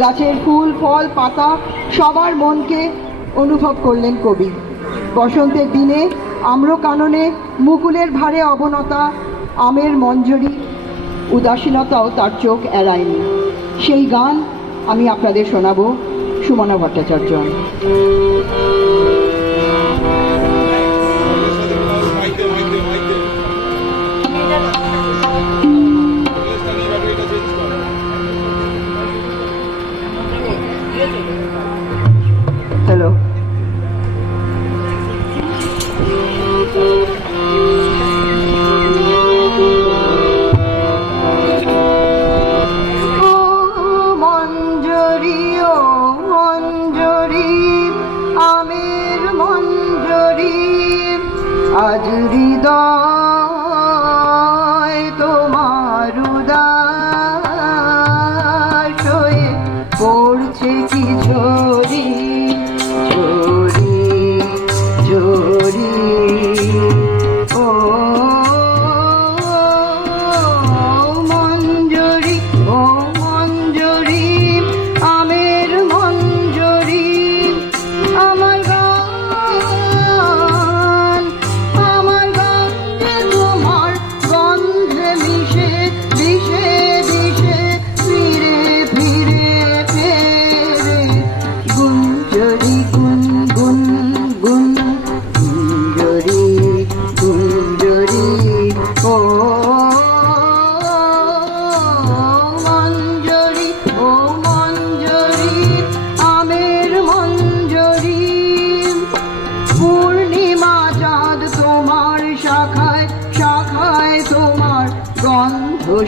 গাছের ফুল ফল পাতা সবার মনকে অনুভব করলেন কবি। বসন্তের দিনে আম্রকাননে মুকুলের ভারে অবনতা আমের মঞ্জরি উদাসীনতাও তার চোখ এড়ায়নি। সেই গান আমি আপনাদের শোনাবো, সুমনা ভট্টাচার্য। হ্যালো, আজ হৃদয় তোমার উদাস হয়ে পড়ছে কি ঝরি ঝরি ঝরি, ও মঞ্জরি ও মঞ্জরি আমের মঞ্জরি, আমার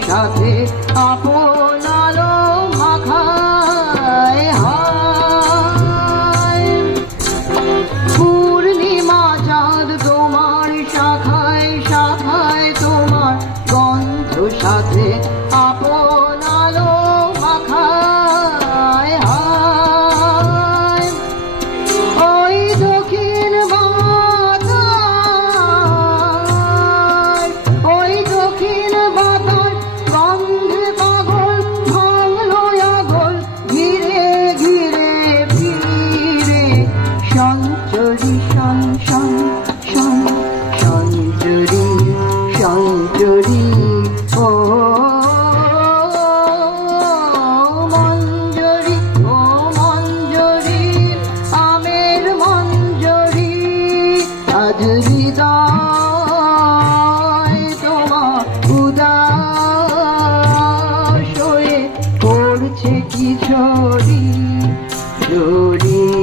সাথে আপন আলো মাখায়, হায় পূর্ণিমা চাঁদ তোমার শাখায় শাখায় তোমার গন্ধ সাথে আপন আলো মাখায়, হায় ওই দক্ষিণ বাতাস, ওই দক্ষিণ সঞ্জরি, ও মঞ্জরি ও মঞ্জরি আমের মঞ্জরি, আজ হৃদয় তোমার উদাস হয়ে পড়ছে কি ঝরি ঝরি।